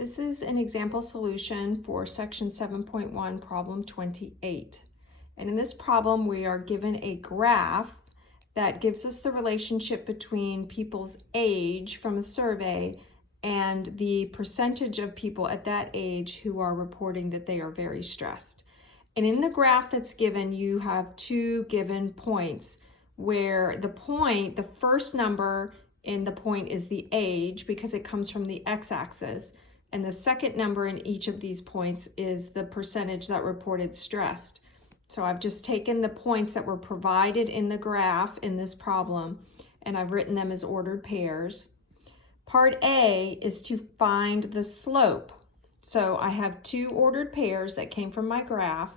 This is an example solution for section 7.1, problem 28. And in this problem, we are given a graph that gives us the relationship between people's age from a survey and the percentage of people at that age who are reporting that they are very stressed. And in the graph that's given, you have two given points where the first number in the point is the age because it comes from the x-axis. And the second number in each of these points is the percentage that reported stressed. So I've just taken the points that were provided in the graph in this problem, and I've written them as ordered pairs. Part A is to find the slope. So I have two ordered pairs that came from my graph.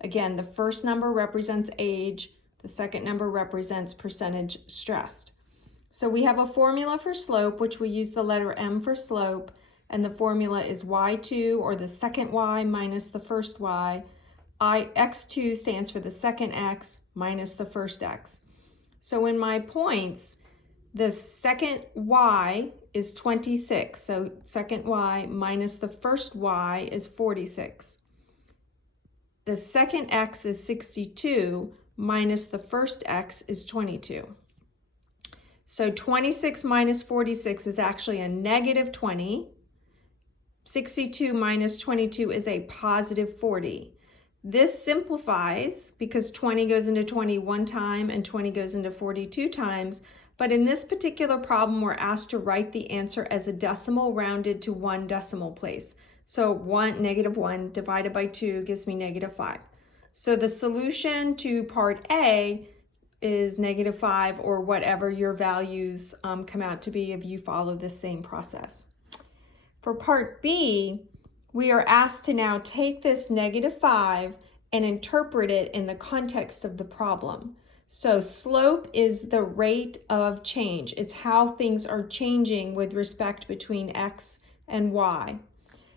Again, the first number represents age, the second number represents percentage stressed. So we have a formula for slope, which we use the letter M for slope, and the formula is y2, or the second y minus the first y. X2 stands for the second x minus the first x. So in my points, the second y is 26. So second y minus the first y is 46. The second x is 62 minus the first x is 22. So 26 minus 46 is actually a negative 20. 62 minus 22 is a positive 40. This simplifies because 20 goes into 20 one time and 20 goes into 42 times. But in this particular problem, we're asked to write the answer as a decimal rounded to one decimal place. So negative 1 divided by 2 gives me negative 5. So the solution to part A is negative 5, or whatever your values come out to be if you follow this same process. For part B, we are asked to now take this negative 5 and interpret it in the context of the problem. So slope is the rate of change. It's how things are changing with respect between x and y.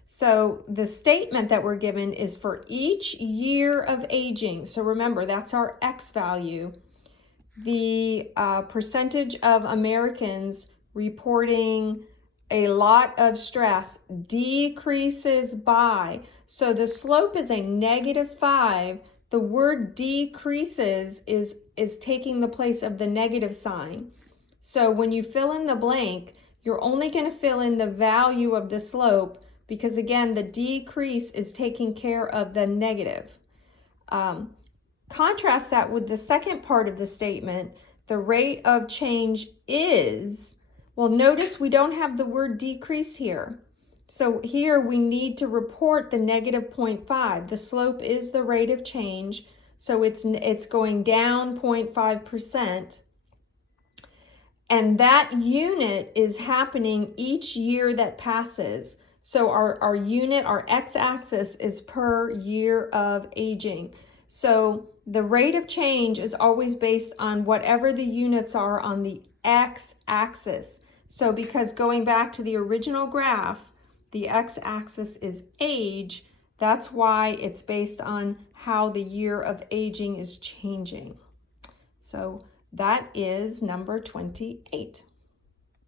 So the statement that we're given is for each year of aging. So remember, that's our x value. The percentage of Americans reporting a lot of stress decreases by. So the slope is a negative 5. The word decreases is taking the place of the negative sign. So when you fill in the blank, you're only going to fill in the value of the slope because, again, the decrease is taking care of the negative. Contrast that with the second part of the statement, the rate of change is. Well, notice we don't have the word decrease here. So here we need to report the negative 0.5. The slope is the rate of change, so it's going down 0.5%. And that unit is happening each year that passes. So our unit, our x-axis, is per year of aging. So the rate of change is always based on whatever the units are on the x-axis. So because going back to the original graph, the x-axis is age, that's why it's based on how the year of aging is changing. So that is number 28.